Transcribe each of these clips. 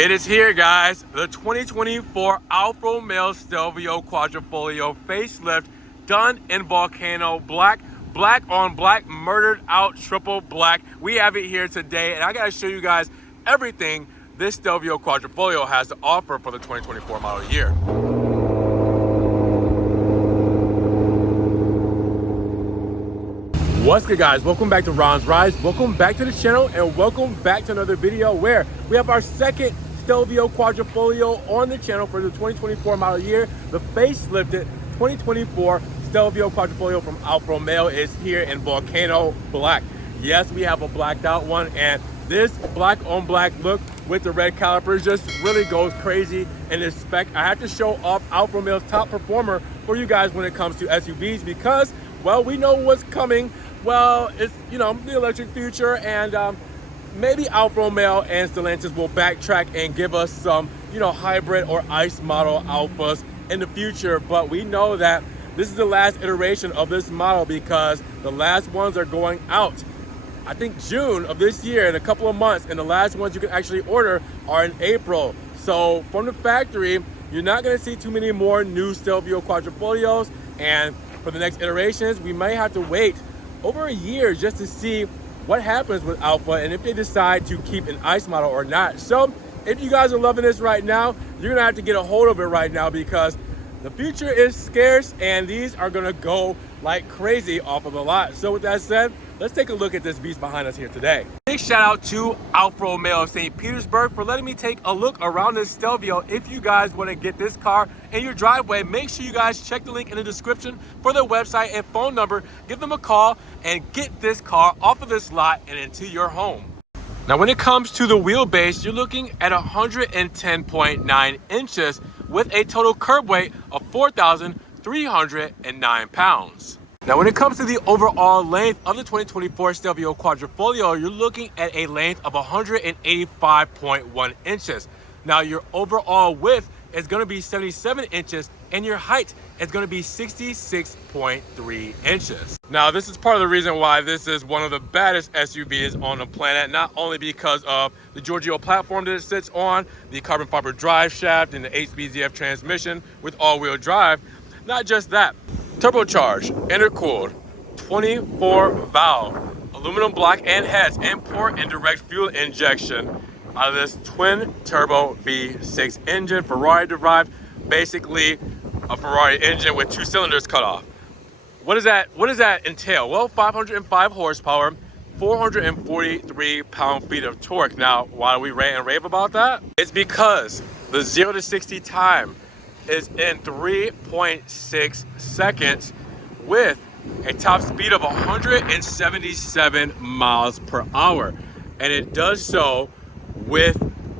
It is here, guys. The 2024 Alfa Romeo Stelvio Quadrifoglio facelift, done in Vulcano black. Black on black, murdered out triple black. We have it here today, and I gotta show you guys everything this Stelvio Quadrifoglio has to offer for the 2024 model year. What's good, guys? Welcome back to Ron's Rides. Welcome back to the channel, and welcome back to another video where we have our second Stelvio Quadrifoglio on the channel for the 2024 model year. The facelifted 2024 Stelvio Quadrifoglio from Alfa Romeo is here in Vulcano black. Yes, we have a blacked out one, and this black on black look with the red calipers just really goes crazy in this spec. I have to show off Alfa Romeo's top performer for you guys when it comes to SUVs because, well, we know what's coming. Well, it's, the electric future, and maybe Alfa Romeo and Stellantis will backtrack and give us some, hybrid or ICE model Alphas in the future. But we know that this is the last iteration of this model because the last ones are going out, I think, June of this year in a couple of months, and the last ones you can actually order are in April. So from the factory, you're not going to see too many more new Stelvio Quadrifoglios, and for the next iterations, we may have to wait over a year just to see what happens with Alfa and if they decide to keep an ICE model or not. So if you guys are loving this right now, you're gonna have to get a hold of it right now because the future is scarce and these are gonna go like crazy off of the lot. So with that said, let's take a look at this beast behind us here today. Big shout out to Alfa Romeo St. Petersburg for letting me take a look around this Stelvio. If you guys want to get this car in your driveway, make sure you guys check the link in the description for their website and phone number. Give them a call and get this car off of this lot and into your home. Now, when it comes to the wheelbase, you're looking at 110.9 inches with a total curb weight of 4,309 pounds. Now, when it comes to the overall length of the 2024 Stelvio Quadrifoglio, you're looking at a length of 185.1 inches. Now, your overall width is going to be 77 inches, and your height is going to be 66.3 inches. Now, this is part of the reason why this is one of the baddest SUVs on the planet, not only because of the Giorgio platform that it sits on, the carbon fiber drive shaft, and the 8-speed transmission with all-wheel drive. Not just that. Turbocharged, intercooled, 24-valve, aluminum block and heads, import and direct fuel injection out of this twin turbo V6 engine, Ferrari derived, basically a Ferrari engine with 2 cylinders cut off. What does that entail? Well, 505 horsepower, 443 pound-feet of torque. Now, why do we rant and rave about that? It's because the 0 to 60 time is in 3.6 seconds with a top speed of 177 miles per hour. And it does so with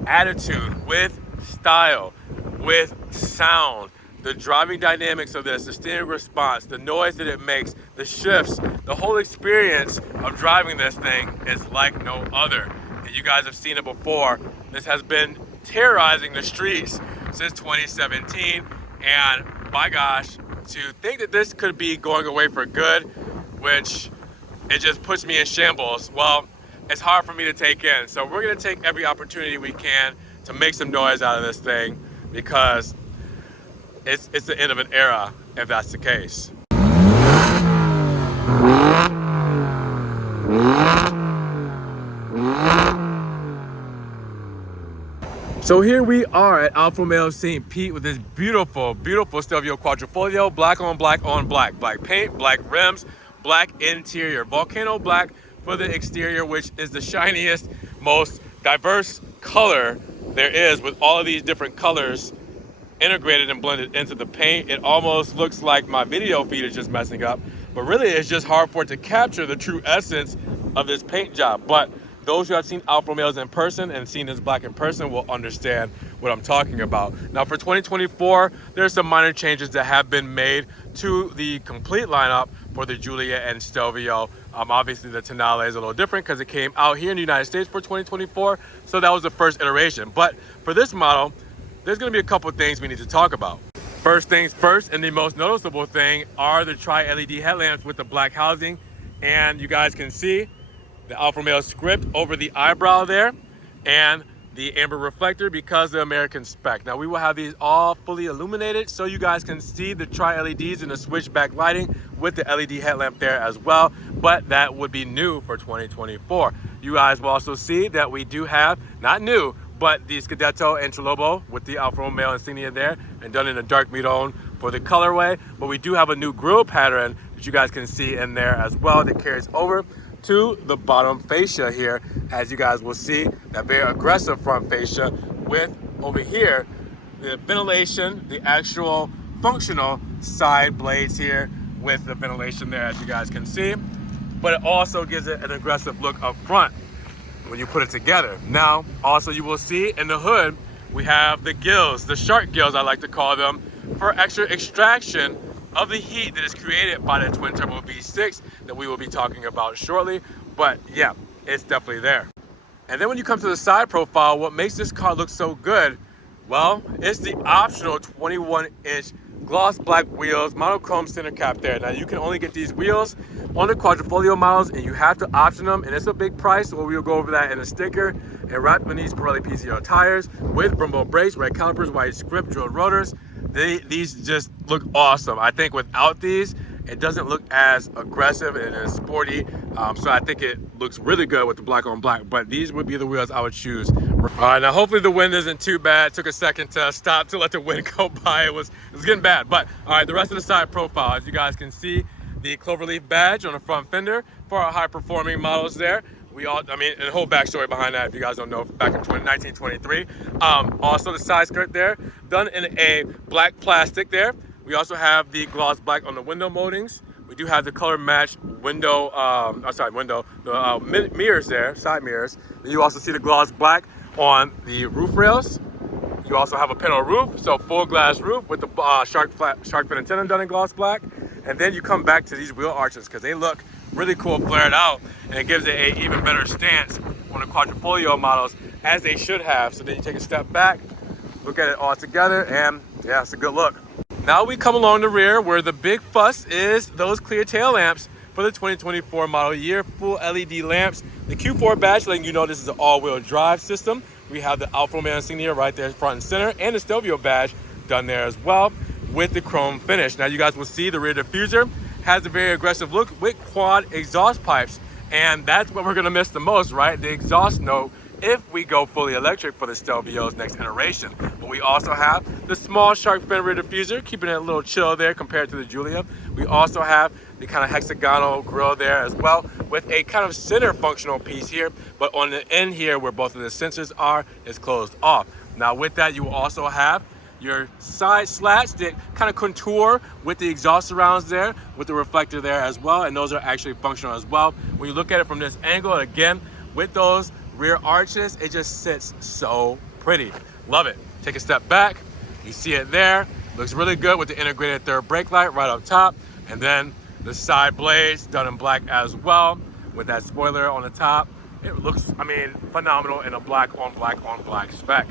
attitude, with style, with sound. The driving dynamics of this, the steering response, the noise that it makes, the shifts, the whole experience of driving this thing is like no other. And you guys have seen it before. This has been terrorizing the streets since 2017, and my gosh, to think that this could be going away for good, which it just puts me in shambles, well, it's hard for me to take in. So we're gonna take every opportunity we can to make some noise out of this thing because it's the end of an era if that's the case. So here we are at Alfa Romeo St. Pete with this beautiful, beautiful Stelvio Quadrifoglio, black on black on black. Black paint, black rims, black interior. Vulcano black for the exterior, which is the shiniest, most diverse color there is, with all of these different colors integrated and blended into the paint. It almost looks like my video feed is just messing up, but really it's just hard for it to capture the true essence of this paint job. But those who have seen Alfa Romeos in person and seen this black in person will understand what I'm talking about. Now for 2024, there's some minor changes that have been made to the complete lineup for the Giulia and Stelvio. Obviously the Tonale is a little different because it came out here in the United States for 2024. So that was the first iteration. But for this model, there's gonna be a couple things we need to talk about. First things first, and the most noticeable thing are the tri-LED headlamps with the black housing. And you guys can see the Alfa Romeo script over the eyebrow there, and the amber reflector because the American spec. Now we will have these all fully illuminated so you guys can see the tri-LEDs and the switchback lighting with the LED headlamp there as well, but that would be new for 2024. You guys will also see that we do have, not new, but the Scudetto and Lobo with the Alfa Romeo insignia there and done in a dark tone for the colorway. But we do have a new grille pattern that you guys can see in there as well that carries over to the bottom fascia here, as you guys will see that very aggressive front fascia with over here the ventilation, the actual functional side blades here with the ventilation there, as you guys can see. But it also gives it an aggressive look up front when you put it together. Now also you will see in the hood we have the gills, the shark gills I like to call them, for extra extraction of the heat that is created by the twin turbo V6 that we will be talking about shortly. But yeah, it's definitely there. And then when you come to the side profile, what makes this car look so good, well, it's the optional 21-inch gloss black wheels, monochrome center cap there. Now you can only get these wheels on the Quadrifoglio models and you have to option them, and it's a big price, so we'll go over that in a sticker. And wrapped in these Pirelli PZR tires with Brembo brakes, red calipers, white script, drilled rotors. These just look awesome. I think without these, it doesn't look as aggressive and as sporty. So I think it looks really good with the black on black, but these would be the wheels I would choose. All right, now hopefully the wind isn't too bad. It took a second to stop to let the wind go by. It was getting bad, but all right, the rest of the side profile, as you guys can see, the cloverleaf badge on the front fender for our high performing models there. And the whole backstory behind that, if you guys don't know, back in 1923. Also the side skirt there, done in a black plastic there. We also have the gloss black on the window moldings. We do have the color match window, mirrors there, side mirrors. And you also see the gloss black on the roof rails. You also have a panel roof, so full glass roof with the shark fin antenna done in gloss black. And then you come back to these wheel arches because they look really cool flared out, and it gives it an even better stance on the Quadrifoglio models, as they should have. So then you take a step back, look at it all together, and yeah, it's a good look. Now we come along the rear where the big fuss is those clear tail lamps for the 2024 model year, full LED lamps. The Q4 badge letting you know this is an all-wheel drive system. We have the Alfa Romeo insignia right there front and center, and the Stelvio badge done there as well with the chrome finish. Now you guys will see the rear diffuser has a very aggressive look with quad exhaust pipes, and that's what we're gonna miss the most, right? The exhaust note if we go fully electric for the Stelvio's next iteration. But we also have the small shark fin rear diffuser, keeping it a little chill there compared to the Giulia. We also have the kind of hexagonal grille there as well, with a kind of center functional piece here, but on the end here where both of the sensors are is closed off. Now with that, you will also have your side slats that kind of contour with the exhaust surrounds there, with the reflector there as well, and those are actually functional as well. When you look at it from this angle, again, with those rear arches, it just sits so pretty. Love it. Take a step back, you see it there. Looks really good with the integrated third brake light right up top, and then the side blades done in black as well, with that spoiler on the top. It looks, phenomenal in a black on black spec.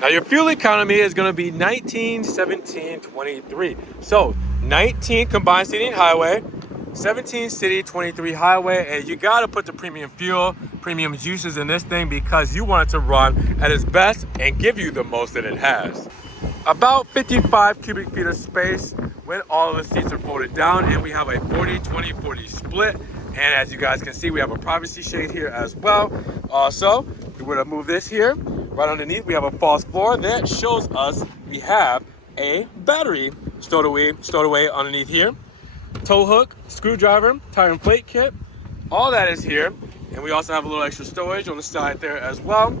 Now your fuel economy is going to be 19, 17, 23. So 19 combined seating highway, 17 city, 23 highway, and you got to put the premium fuel, premium juices in this thing because you want it to run at its best and give you the most that it has. About 55 cubic feet of space when all of the seats are folded down, and we have a 40-20-40 split. And as you guys can see, we have a privacy shade here as well. Also, we're going to move this here. Right underneath, we have a false floor that shows us we have a battery stowed away underneath here. Tow hook, screwdriver, tire and plate kit, all that is here. And we also have a little extra storage on the side there as well.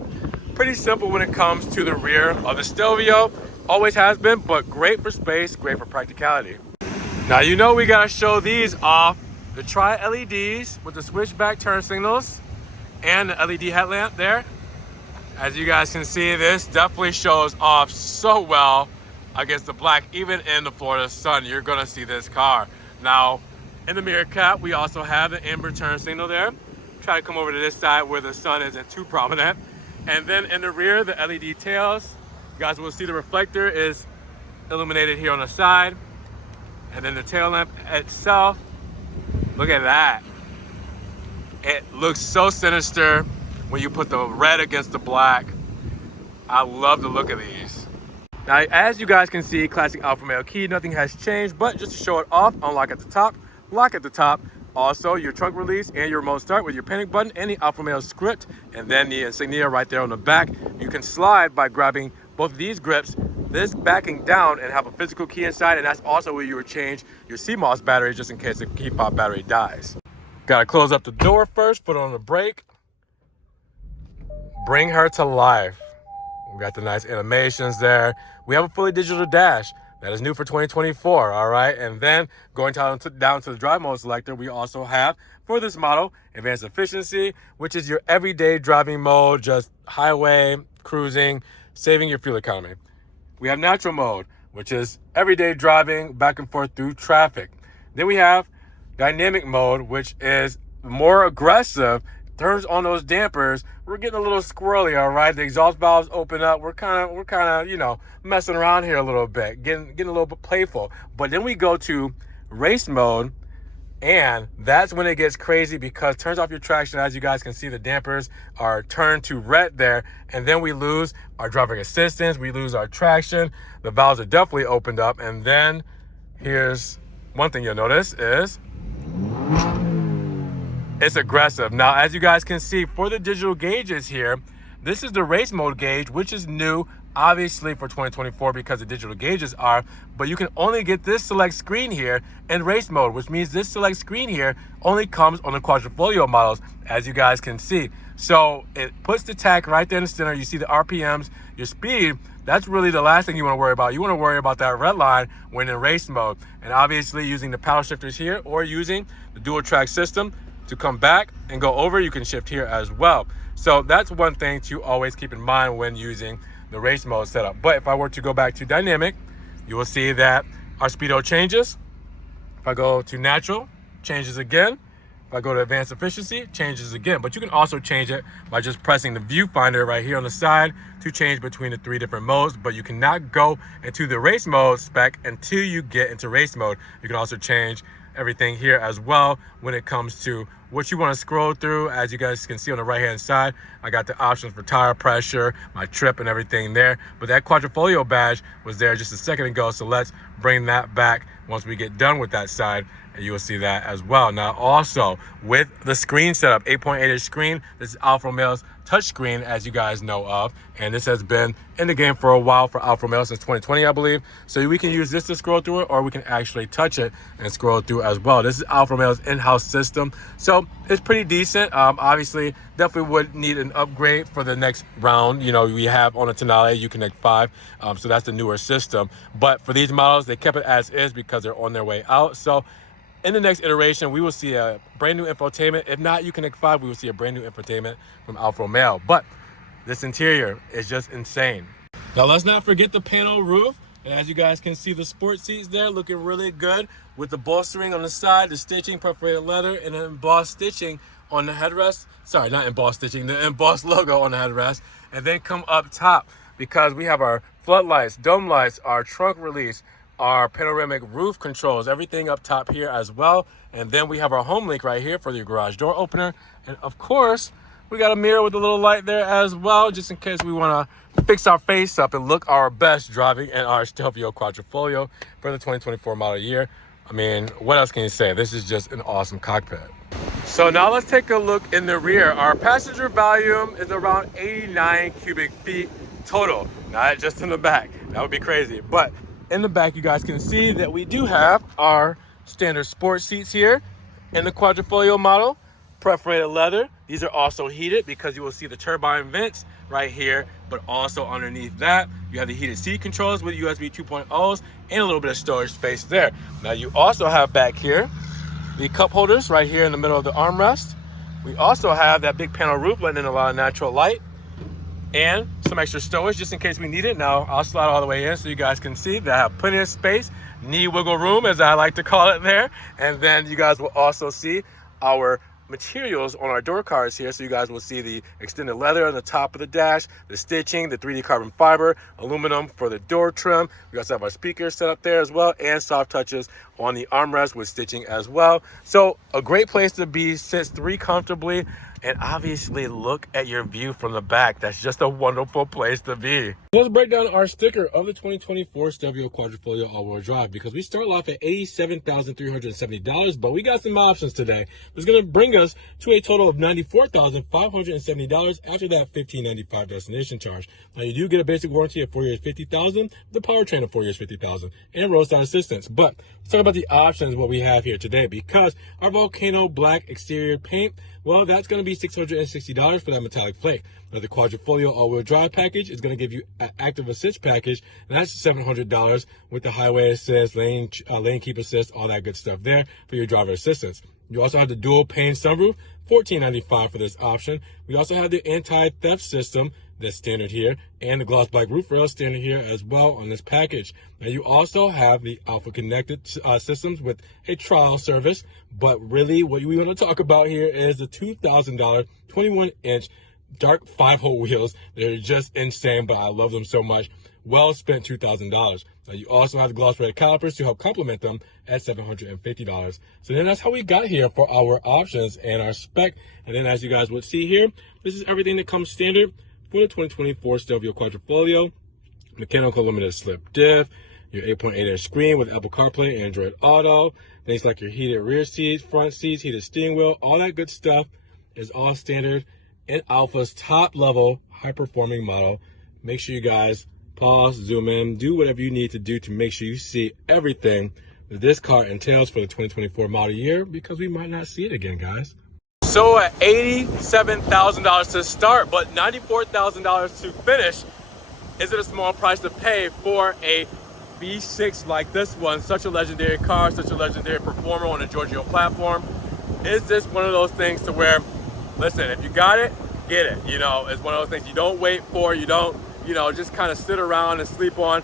Pretty simple when it comes to the rear of the Stelvio. Always has been, but great for space, great for practicality. Now you know we gotta show these off. The tri-LEDs with the switchback turn signals and the LED headlamp there. As you guys can see, this definitely shows off so well against the black. Even in the Florida sun, you're gonna see this car. Now, in the mirror cap, we also have the amber turn signal there. Try to come over to this side where the sun isn't too prominent. And then in the rear, the LED tails. You guys will see the reflector is illuminated here on the side. And then the tail lamp itself, look at that. It looks so sinister when you put the red against the black. I love the look of these. Now, as you guys can see, classic Alfa Romeo key, nothing has changed, but just to show it off, unlock at the top, lock at the top. Also, your trunk release and your remote start with your panic button and the Alfa Romeo script, and then the insignia right there on the back. You can slide by grabbing both of these grips, this backing down, and have a physical key inside, and that's also where you would change your CMOS battery just in case the key fob battery dies. Gotta close up the door first, put on the brake, bring her to life. We got the nice animations there. We have a fully digital dash. That is new for 2024, all right? And then going down to the drive mode selector, we also have, for this model, advanced efficiency, which is your everyday driving mode, just highway, cruising, saving your fuel economy. We have natural mode, which is everyday driving back and forth through traffic. Then we have dynamic mode, which is more aggressive, turns on those dampers. We're getting a little squirrely, all right? The exhaust valves open up. We're kind of, you know, messing around here a little bit, getting a little bit playful. But then we go to race mode, and that's when it gets crazy because it turns off your traction. As you guys can see, the dampers are turned to red there, and then we lose our driving assistance. We lose our traction. The valves are definitely opened up, and then here's one thing you'll notice is it's aggressive. Now, as you guys can see, for the digital gauges here, this is the race mode gauge, which is new, obviously, for 2024 because the digital gauges are, but you can only get this select screen here in race mode, which means this select screen here only comes on the Quadrifoglio models, as you guys can see. So it puts the tach right there in the center. You see the RPMs, your speed. That's really the last thing you want to worry about. You want to worry about that red line when in race mode. And obviously using the paddle shifters here or using the dual track system to come back and go over, you can shift here as well. So that's one thing to always keep in mind when using the race mode setup. But if I were to go back to dynamic, you will see that our speedo changes. If I go to natural, changes again. If I go to advanced efficiency, changes again. But you can also change it by just pressing the viewfinder right here on the side to change between the 3 different modes. But you cannot go into the race mode spec until you get into race mode. You can also change everything here as well when it comes to what you want to scroll through. As you guys can see on the right hand side, I got the options for tire pressure, my trip, and everything there. But that Quadrifoglio badge was there just a second ago, so let's bring that back once we get done with that side, and you will see that as well. Now also with the screen setup, 8.8-inch screen, this is Alfa Romeo's touchscreen, as you guys know of, and this has been in the game for a while for Alfa Romeo since 2020, I believe. So we can use this to scroll through it, or we can actually touch it and scroll through as well. This is Alfa Romeo's in-house system, so it's pretty decent. Obviously, definitely would need an upgrade for the next round. You know, we have on a Tonale Uconnect 5, so that's the newer system. But for these models, they kept it as is because they're on their way out. So in the next iteration, we will see a brand new infotainment. If not Uconnect 5, we will see a brand new infotainment from Alfa Romeo. But this interior is just insane. Now, let's not forget the panel roof. And as you guys can see, the sport seats there looking really good with the bolstering on the side, the stitching, perforated leather, and then embossed stitching on the headrest. Sorry, not embossed stitching, the embossed logo on the headrest. And then come up top because we have our floodlights, dome lights, our trunk release, our panoramic roof controls, everything up top here as well. And then we have our home link right here for your garage door opener. And of course, we got a mirror with a little light there as well, just in case we want to fix our face up and look our best driving in our Stelvio Quadrifoglio for the 2024 model year. I mean, what else can you say? This is just an awesome cockpit. So now let's take a look in the rear. Our passenger volume is around 89 cubic feet total, not just in the back. That would be crazy. But in the back, you guys can see that we do have our standard sport seats here in the Quadrifoglio model, perforated leather. These are also heated because you will see the turbine vents right here, but also underneath that, you have the heated seat controls with USB 2.0s and a little bit of storage space there. Now you also have back here the cup holders right here in the middle of the armrest. We also have that big panel roof letting in a lot of natural light and some extra storage just in case we need it. Now I'll slide all the way in so you guys can see that I have plenty of space, knee wiggle room as I like to call it there. And then you guys will also see our materials on our door cards here, so you guys will see the extended leather on the top of the dash, the stitching, the 3D carbon fiber, aluminum for the door trim. We also have our speakers set up there as well, and soft touches on the armrest with stitching as well. So a great place to be, sits 3 comfortably, and obviously look at your view from the back. That's just a wonderful place to be. Let's break down our sticker of the 2024 Stelvio Quadrifoglio all-wheel drive, because we start off at $87,370, but we got some options today. It's going to bring us to a total of $94,570 after that $1,595 destination charge. Now you do get a basic warranty of 4 years, $50,000, the powertrain of 4 years, $50,000, and roadside assistance. But let's talk about the options, what we have here today, because our Vulcano black exterior paint, well, that's going to be $660 for that metallic flake. Now, the Quadrifoglio all-wheel drive package is going to give you an active assist package, and that's $700 with the highway assist, lane keep assist, all that good stuff there for your driver assistance. You also have the dual pane sunroof, $1,495 for this option. We also have the anti-theft system that's standard here, and the gloss black roof rail standard here as well on this package. Now you also have the Alfa connected systems with a trial service, but really what we want to talk about here is the $2,000 21-inch dark 5-hole wheels. They're just insane, but I love them so much. Well spent $2,000. Now you also have the gloss red calipers to help complement them at $750. So then that's how we got here for our options and our spec. And then as you guys would see here, this is everything that comes standard for the 2024 Stelvio Quadrifoglio. Mechanical limited slip diff, your 8.8-inch screen with Apple CarPlay, Android Auto, things like your heated rear seats, front seats, heated steering wheel, all that good stuff is all standard in Alfa's top-level, high-performing model. Make sure you guys pause, zoom in, do whatever you need to do to make sure you see everything that this car entails for the 2024 model year, because we might not see it again, guys. So at $87,000 to start, but $94,000 to finish, is it a small price to pay for a V6 like this one? Such a legendary car, such a legendary performer on a Giorgio platform. Is this one of those things to where, listen, if you got it, get it. You know, it's one of those things you don't wait for, you don't, you know, just kind of sit around and sleep on.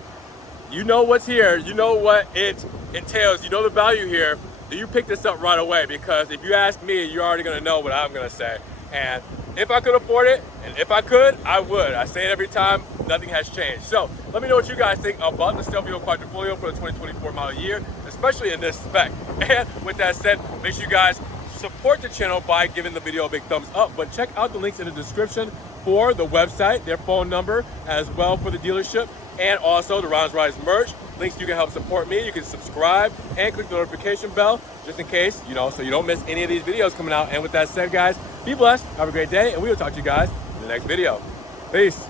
You know what's here, you know what it entails, you know the value here. Do you pick this up right away? Because if you ask me, you're already gonna know what I'm gonna say. And if I could afford it, and if I could, I would. I say it every time, nothing has changed. So let me know what you guys think about the Stelvio Quadrifoglio for the 2024 model year, especially in this spec. And with that said, make sure you guys support the channel by giving the video a big thumbs up. But check out the links in the description for the website, their phone number, as well for the dealership, and also the Ron's Rides merch. Links you can help support me. You can subscribe and click the notification bell just in case, you know, so you don't miss any of these videos coming out. And with that said, guys, be blessed, have a great day, and we will talk to you guys in the next video. Peace.